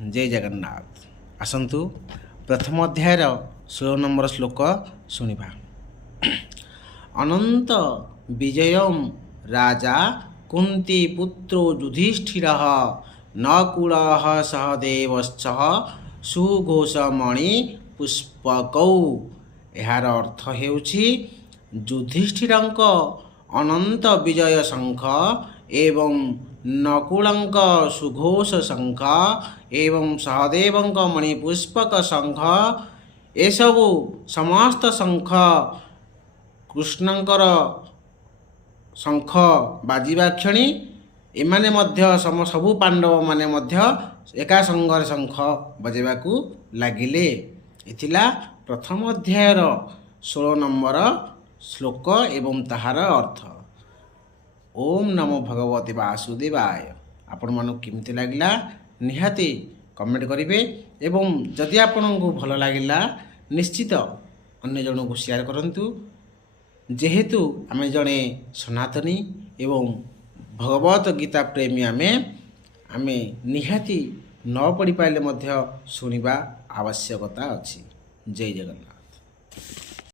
जय जगन्नाथ। आसतु प्रथम अध्यायर 16 नंबर श्लोक शुणा। अनंत विजय राजा कुंती पुत्रो युधिष्ठिर नकुल सहदेवश्च सुघोषमणि पुष्पकौ। यार अर्थ हेउछि युधिष्ठिरंक अनंत विजय शंख एवं नकुलंक सुघोष शंख एवं सहदेवंक मणिपुष्पक शंख एसबु समस्त शंख कृष्णंकर शंख बाजिबा क्षणी एमाने मध्य सबु पांडव माने मध्य एका संघर शंख बजेबाकू लागिले। इथिला प्रथम अध्यायर 16 नंबर श्लोक एवं ताहार अर्थ। ओम नमो भगवते वासुदेवाय। आपण मानक केमती लागिला निहाती कमेंट करेंगे एवं जदि आपको भल लगिला निश्चित अन्य जन को शेयर करंतु। जेहेतु आम जड़े सनातनी एवं भगवत गीता प्रेमी आमे निहाती न पढ़ी पारे शुणा आवश्यकता अच्छी। जय जगन्नाथ।